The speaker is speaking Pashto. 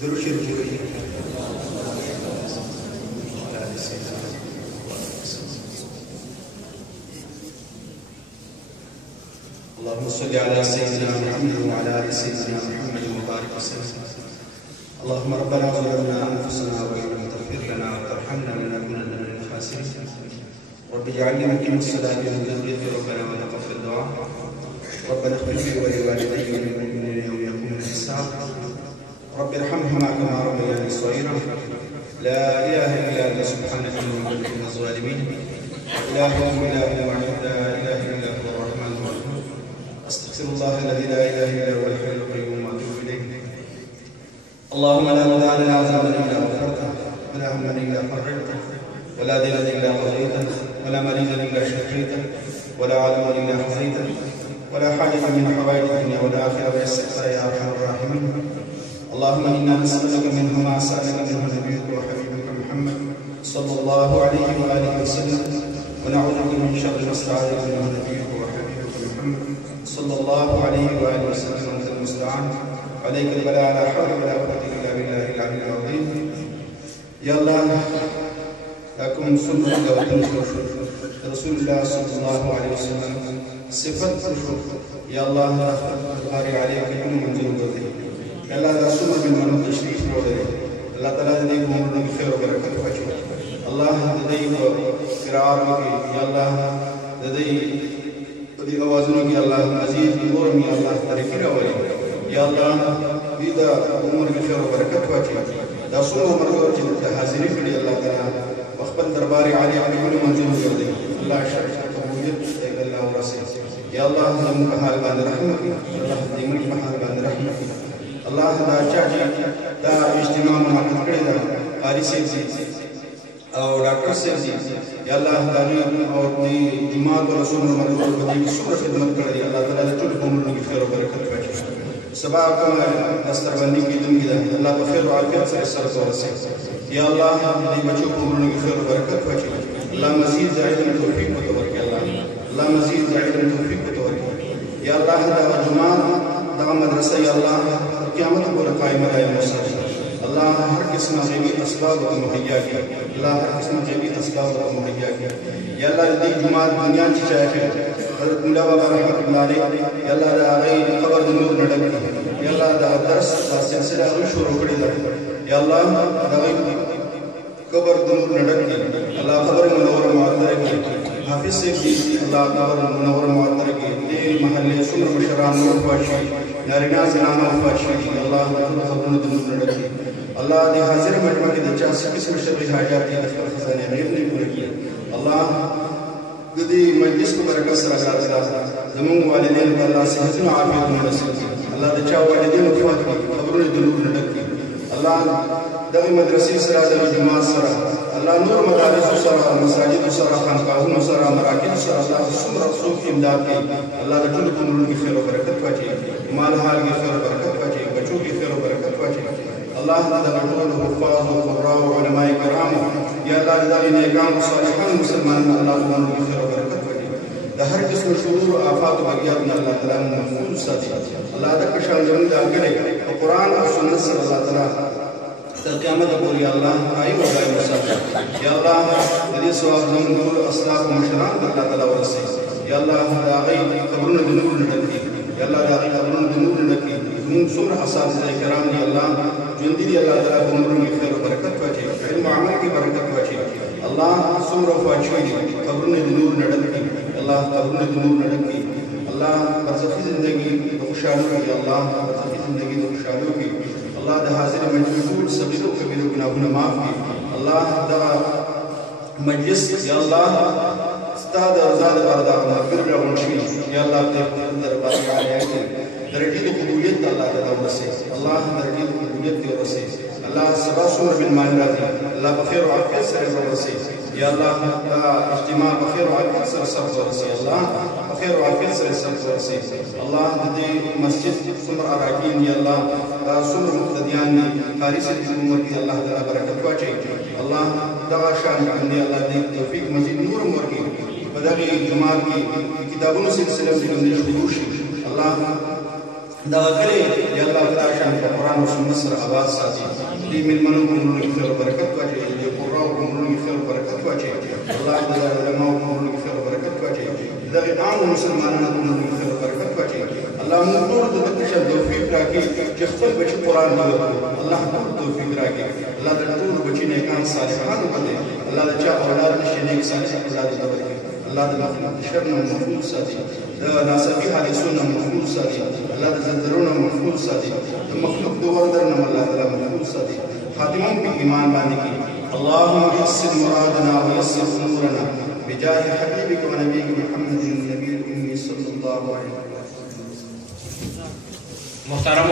درود شریف وایي. اللهم صل على سيدنا محمد وعلى ال سيدنا محمد وبارك وسلم. اللهم ربنا ظلمنا انفسنا وان لم تغفر لنا وترحمنا لنكونن من الخاسرين. رب اجعلني مقيم الصلاه من ذريتي ربنا وتقبل دعاء. ربنا اغفر لي ولوالدي وللمؤمنين يوم يقوم الحساب. رب ارحمهما كما ربياني صغيرا. لا اله الا انت سبحانك اني كنت من الظالمين. الهكم اله واحد لا اله الا هو الرحمن الرحيم. استغفر الله الذي لا اله الا هو الحي القيوم واتوب اليه. اللهم لا مدع لنا ذنبا الا غفرته ولا هما الا فرجته ولا دينا الا قضيته ولا مريضا الا شفيته ولا عدوا الا حصيته ولا حاجه من حوائج الدنيا والاخره ويسرها يا ارحم الراحمين. اللهم انا نسالك منه ما سالك منه نبيك وحبيبك محمد صلى الله عليه واله وسلم ونعوذ بك من شر ما استعاذك منه نبيك وحبيبك محمد صلى الله عليه واله وسلم وانت المستعان. عليك البلاء لا حول ولا قوه الا بالله العلي العظيم. يا الله لكم سنه رسول الله صلى الله عليه وسلم صفت يا الله باري عليك كل منزل وذي يا الله رسول من تشريف وذي الله تعالى دې موږ خیر او برکت واچي. الله دې قرار وکړي یا الله دې اوازونو کې الله مزید نور می الله ترقی راوړي یا الله دې د عمر کې خیر او برکت واچي. دا څومره مرګ چې د حاضرې کړي الله تعالی خپل دربار عالی په ټول منځونو ګرځي. الله شرف قبولیت دې الله ورسي یا الله زموږ په حال باندې رحم وکړي. الله دې موږ په حال باندې رحم وکړي. الله دا چې دا اجتماع منعقد کړی دا قاری صاحب او ډاکټر صاحب یا الله تعالی او دې جماعت او رسول الله په دې څومره خدمت کړی. الله تعالی ټول عمر کې خیر او برکت واچي. سبا کوم دستربندي کې دونګي دا الله په خیر او عافیت سره سره ورسي یا الله دې بچو په عمر کې خیر او برکت واچي. الله مزید زائد توفیق ورکړي. الله مزید زائد توفیق ورکړي یا الله دا جماعت دا مدرسه یا الله قیامت پورې قائم دائم وساتي. الله هر قسم غیبی اسباب مهیا کړي. الله هر قسم غیبی اسباب مهیا کړي یا الله دې جماعت دنیا چې چاهي حضرت مولا بابا رحمت الله علیه یا الله دا غي قبر د نور نډک یا الله دا درس دا سلسله شروع کړی ده یا الله دا غي قبر د نور نډک الله قبر منور معطر کړي. حافظ صاحب الله قبر منور معطر کړي. دې محله څومره مشران نور واشي نارینه زنانه واشي الله قبر د نور نډک. الله دې حاضر مجمع کې د 84 قسم شرعي حاجات دې خپل خزانه غیب نه پوره کړي. الله دې مجلس په برکت سره الله زموږ والدین ته الله صحت او عافیت نصیب کړي. الله دې چا والدین وفات کړي خبرونه دې نور نه ډکړي. الله دغه مدرسې سره د جماعت سره الله نور مدارس سره مساجد سره خانقاهونو سره مراکز سره الله څومره څوک امداد کوي. الله دې ټول عمرونو کې خیر او برکت واچي. مال حال کې خیر او برکت واچي. بچو کې خیر او برکت واچي. الله دغه ټول حفاظ او قراء او علماء کرام یا الله دې نیکان او صالحان مسلمانان الله عمرونو کې خیر او برکت واچي. د هر قسم شرور او آفات او بغیات نه الله تعالی محفوظ ساتي. الله دې کشان زموږ د اګړې او قران او سنت سره الله تعالی تر قیامت پورې الله قائم او دائم وساتي. یا الله دې ثواب زموږ اسلاف او مشران الله تعالی ورسي. یا الله دا غي قبرونه د نور نډکي. یا الله دا غي قبرونه د نور نډکي. موږ څومره اساتذه کرام دي الله ژوند دي الله تعالی په عمرونو کې خیر او برکت واچي. علم او عمل کې برکت واچي. الله څومره واچوي قبرونه د نور نډکي. الله قبرونه د نور نډکي. الله برزخی زندگی د خوشالو کې الله برزخی زندگی د خوشالو کې الله د حاضر مجلس ټول صغیر او کبیر ګناهونه معاف کړي. الله دا مجلس یا الله ستاد رضا د بردا مغفر راغون شي یا الله دې دربار عالیه کې درجه د قبولیت الله تعالی ورسي. الله درجه د قبولیت دې ورسي. الله سبا سور من مان راضي الله بخير او عافیت سره ورسي. یا الله دا اجتماع بخير او عافیت سره ورسي. الله بخير او عافیت سره ورسي. الله دې مسجد څومره اراکین یا الله دا څومره مقتدیان دي قاری صاحب دې عمر کې الله تعالی برکت واچي. الله دا شان دې الله دې توفیق مزید نور ورکړي. په دغه جماعت کې کتابونو سلسله دې شروع شي. الله دغه کلی یا الله تعالی شان په قرآن او سنت سره آباد ساتي دې مېلمنو کورونو کې خیر او برکت واچوي دې قراو کورونو کې خیر او برکت واچوي الله دې علماو کورونو کې خیر او برکت واچوي دغه عام مسلمانانو کورونو کې خیر او برکت واچوي الله موږ ټول ته د تشر توفیق راکړي چې خپل بچي قرآن ولولي الله ټول توفیق راکړي الله دې ټول بچي نیکان صالحان وکړي الله دې چا اولاد نشي نیک صالح اولاد ورکړي الله دې مخلوق شر نه محفوظ ساتي د ناصحي حدیثونو محفوظ ساتي الله دې زلزلونو محفوظ ساتي د مخلوق د وردر نه الله تعالی محفوظ ساتي خاتمه په ایمان باندې کې اللهم يسر مرادنا ويسر امورنا بجاه حبيبك ونبيك محمد النبي الامي صلى الله عليه وسلم. محترم